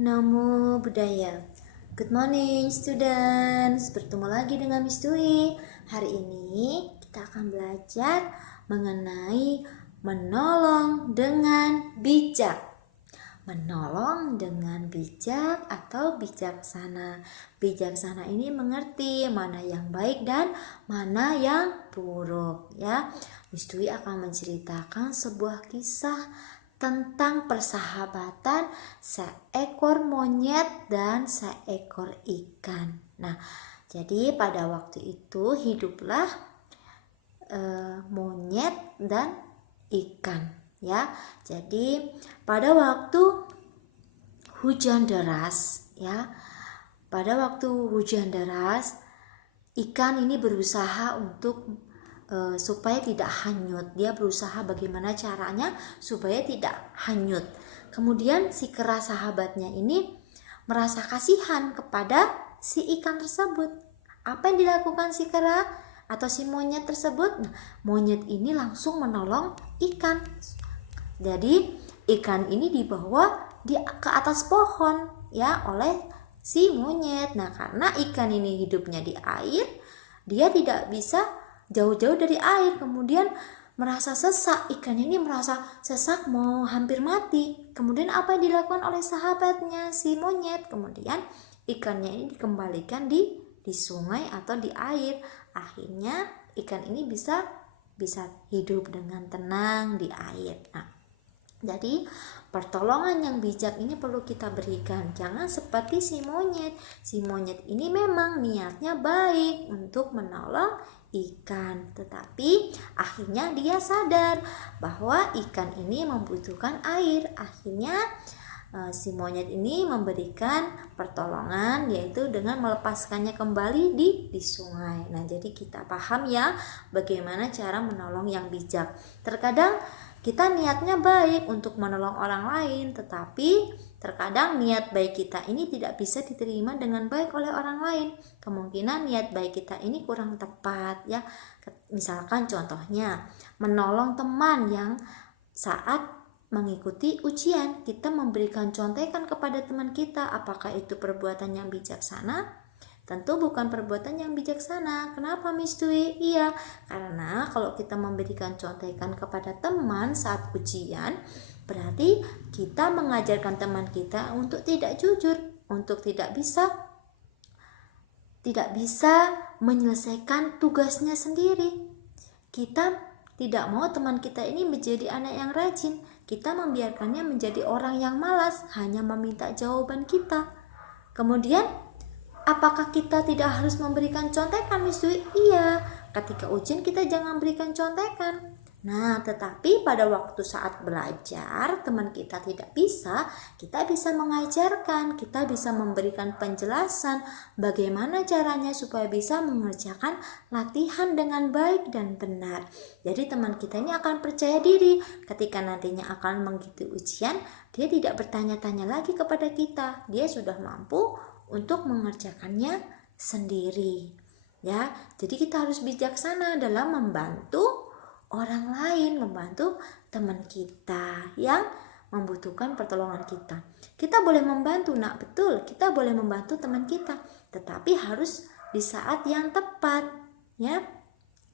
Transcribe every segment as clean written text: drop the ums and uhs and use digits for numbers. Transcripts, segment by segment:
Namo Buddhaya. Good morning students. Bertemu lagi dengan Miss Dwi. Hari ini kita akan belajar mengenai menolong dengan bijak. Menolong dengan bijak atau bijaksana. Bijaksana ini mengerti mana yang baik dan mana yang buruk, ya. Miss Dwi akan menceritakan sebuah kisah tentang persahabatan seekor monyet dan seekor ikan. Nah, jadi pada waktu itu hiduplah monyet dan ikan, ya. Jadi pada waktu hujan deras, ya. Pada waktu hujan deras, ikan ini berusaha untuk supaya tidak hanyut. Dia berusaha bagaimana caranya supaya tidak hanyut. Kemudian si kera sahabatnya ini merasa kasihan kepada si ikan tersebut. Apa yang dilakukan si kera atau si monyet tersebut? Nah, monyet ini langsung menolong ikan. Jadi ikan ini dibawa ke atas pohon, ya, oleh si monyet. Nah, karena ikan ini hidupnya di air, dia tidak bisa jauh-jauh dari air. Kemudian merasa sesak, ikan ini merasa sesak, mau hampir mati. Kemudian apa yang dilakukan oleh sahabatnya si monyet? Kemudian ikannya ini dikembalikan di sungai atau di air. Akhirnya ikan ini bisa hidup dengan tenang di air. Nah, jadi pertolongan yang bijak ini perlu kita berikan. Jangan seperti si monyet. Si monyet ini memang niatnya baik untuk menolong ikan, tetapi akhirnya dia sadar bahwa ikan ini membutuhkan air. Akhirnya si monyet ini memberikan pertolongan, yaitu dengan melepaskannya kembali di sungai. Nah, jadi kita paham ya bagaimana cara menolong yang bijak. Terkadang kita niatnya baik untuk menolong orang lain, tetapi terkadang niat baik kita ini tidak bisa diterima dengan baik oleh orang lain. Kemungkinan niat baik kita ini kurang tepat, ya. Misalkan contohnya menolong teman yang saat mengikuti ujian, kita memberikan contekan kepada teman kita. Apakah itu perbuatan yang bijaksana? Tentu bukan perbuatan yang bijaksana. Kenapa, Miss Dwi? Iya, karena kalau kita memberikan contekan kepada teman saat ujian, berarti kita mengajarkan teman kita untuk tidak jujur, untuk tidak bisa menyelesaikan tugasnya sendiri. Kita tidak mau teman kita ini menjadi anak yang rajin. Kita membiarkannya menjadi orang yang malas, hanya meminta jawaban kita. Kemudian, apakah kita tidak harus memberikan contekan, Miss Dwi? Iya, ketika ujian kita jangan berikan contekan. Nah, tetapi pada waktu saat belajar teman kita tidak bisa, kita bisa mengajarkan, kita bisa memberikan penjelasan bagaimana caranya supaya bisa mengerjakan latihan dengan baik dan benar. Jadi teman kita ini akan percaya diri ketika nantinya akan mengikuti ujian, dia tidak bertanya-tanya lagi kepada kita, dia sudah mampu untuk mengerjakannya sendiri, ya. Jadi kita harus bijaksana dalam membantu orang lain, membantu teman kita yang membutuhkan pertolongan kita. Kita boleh membantu, nak, betul, kita boleh membantu teman kita, tetapi harus di saat yang tepat, ya.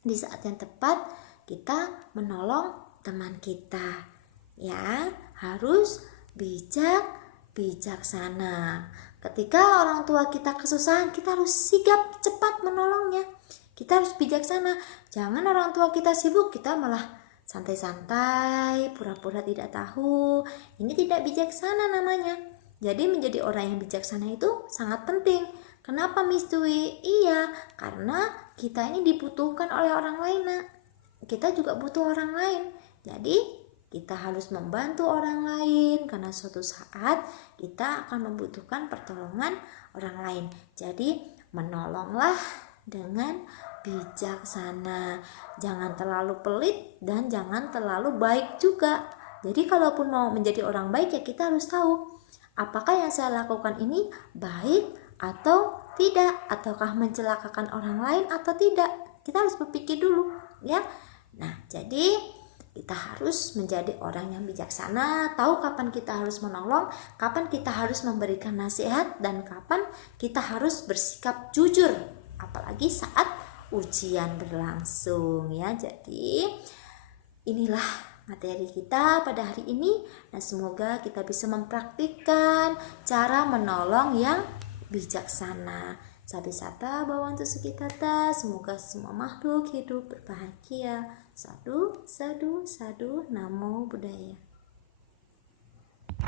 Di saat yang tepat kita menolong teman kita, ya. Harus bijaksana. Ketika orang tua kita kesusahan, kita harus sigap cepat menolongnya. Kita harus bijaksana. Jangan orang tua kita sibuk, kita malah santai-santai, pura-pura tidak tahu. Ini tidak bijaksana namanya. Jadi menjadi orang yang bijaksana itu sangat penting. Kenapa, Miss Dwi? Iya, karena kita ini dibutuhkan oleh orang lain, nak. Kita juga butuh orang lain. Jadi kita harus membantu orang lain, karena suatu saat kita akan membutuhkan pertolongan orang lain. Jadi menolonglah dengan bijaksana. Jangan terlalu pelit dan jangan terlalu baik juga. Jadi kalaupun mau menjadi orang baik, ya kita harus tahu apakah yang saya lakukan ini baik atau tidak, ataukah mencelakakan orang lain atau tidak. Kita harus berpikir dulu, ya. Nah, jadi Kita harus menjadi orang yang bijaksana, tahu kapan kita harus menolong, kapan kita harus memberikan nasihat, dan kapan kita harus bersikap jujur, apalagi saat ujian berlangsung ya. Jadi inilah materi kita pada hari ini, dan semoga kita bisa mempraktikkan cara menolong yang bijaksana. Sabi sata bahwa untuk sekitar, semoga semua makhluk hidup berbahagia. Sadu, sadu, sadu, namo buddhaya.